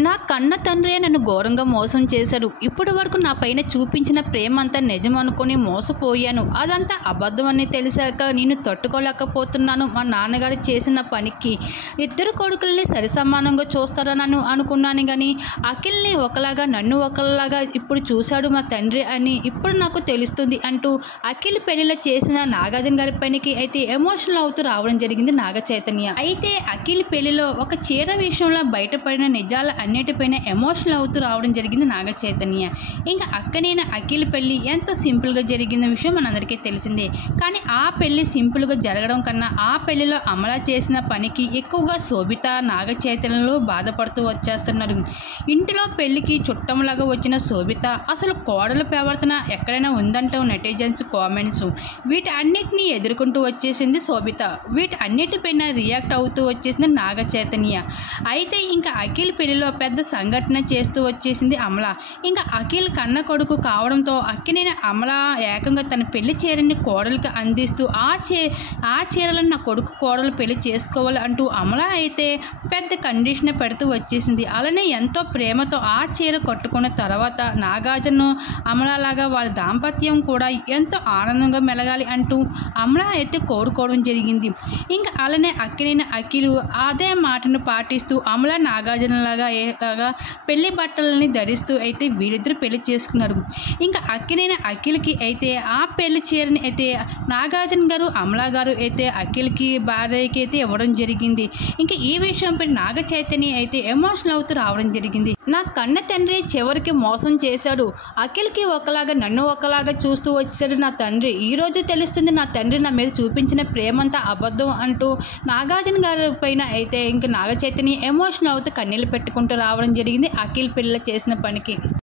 నా కన్న తండ్రే నన్ను ఘోరంగా మోసం చేశాడు. ఇప్పటి వరకు నా పైన చూపించిన ప్రేమ అంతా నిజం అనుకుని మోసపోయాను. అదంతా అబద్ధం అని తెలిసాక నేను తట్టుకోలేకపోతున్నాను. మా నాన్నగారు చేసిన పనికి ఇద్దరు కొడుకుల్ని సరిసమానంగా చూస్తారని అనుకున్నాను, కానీ అఖిల్ని ఒకలాగా నన్ను ఒకలాగా ఇప్పుడు చూశాడు మా తండ్రి అని ఇప్పుడు నాకు తెలుస్తుంది అంటూ అఖిల్ పెళ్లిలో చేసిన నాగార్జున గారి పనికి అయితే ఎమోషనల్ అవుతూ రావడం జరిగింది నాగ చైతన్య. అయితే అఖిల్ పెళ్లిలో ఒక చీర విషయంలో బయటపడిన నిజాల అన్నిటిపైన ఎమోషనల్ అవుతూ రావడం జరిగింది నాగ చైతన్య. ఇంకా అక్కడైనా అఖిల్ పెళ్లి ఎంత సింపుల్గా జరిగిన విషయం మనందరికీ తెలిసిందే. కానీ ఆ పెళ్లి సింపుల్గా జరగడం కన్నా ఆ పెళ్లిలో అమలా చేసిన పనికి ఎక్కువగా శోభిత నాగ చైతన్యలో బాధపడుతూ వచ్చేస్తున్నారు. ఇంటిలో పెళ్లికి చుట్టంలాగా వచ్చిన శోభిత అసలు కోడలు ప్రవర్తన ఎక్కడైనా ఉందంటావు నెటిజన్స్ కామెంట్స్. వీటి అన్నిటినీ ఎదుర్కొంటూ వచ్చేసింది శోభిత. వీటి అన్నిటిపైన రియాక్ట్ అవుతూ వచ్చేసింది నాగ చైతన్య. అయితే ఇంకా అఖిల్ పెళ్లిలో పెద్ద సంఘటన చేస్తూ వచ్చేసింది అమల. ఇంకా అఖిల్ కన్న కొడుకు కావడంతో అక్కినేని అమల ఏకంగా తన పెళ్లి చీరని కోడలికి అందిస్తూ ఆ చీరలను నా కొడుకు కోడలు పెళ్లి చేసుకోవాలి అంటూ అమల అయితే పెద్ద కండిషన్ పెడుతూ వచ్చేసింది. అలానే ఎంతో ప్రేమతో ఆ చీర కట్టుకున్న తర్వాత నాగార్జున అమలలాగా వాళ్ళ దాంపత్యం కూడా ఎంతో ఆనందంగా మెలగాలి అంటూ అమల అయితే కోరుకోవడం జరిగింది. ఇంకా అలానే అక్కినేని అఖిల్ అదే మాటను పాటిస్తూ అమల నాగార్జునలాగా పెళ్లి బట్టలని ధరిస్తూ అయితే వీరిద్దరు పెళ్లి చేసుకున్నారు. ఇంకా అక్కినేని అఖిల్కి అయితే ఆ పెళ్లి చీరని అయితే నాగార్జున గారు అమలా గారు అయితే అఖిల్కి భార్యకి అయితే ఇవ్వడం జరిగింది. ఇంకా ఈ విషయంపై నాగ చైతన్య అయితే ఎమోషనల్ అవుతూ రావడం జరిగింది. నా కన్న తండ్రి చివరికి మోసం చేశాడు. అఖిల్కి ఒకలాగా నన్ను ఒకలాగా చూస్తూ వచ్చాడు నా తండ్రి. ఈరోజు తెలుస్తుంది నా తండ్రి నా మీద చూపించిన ప్రేమంతా అబద్ధం అంటూ నాగార్జున గారి పైన అయితే ఇంకా నాగ చైతన్య ఎమోషనల్ అవుతూ కన్నీళ్ళు పెట్టుకుంటూ రావడం జరిగింది అఖిల్ పెళ్లి చేసిన పనికి.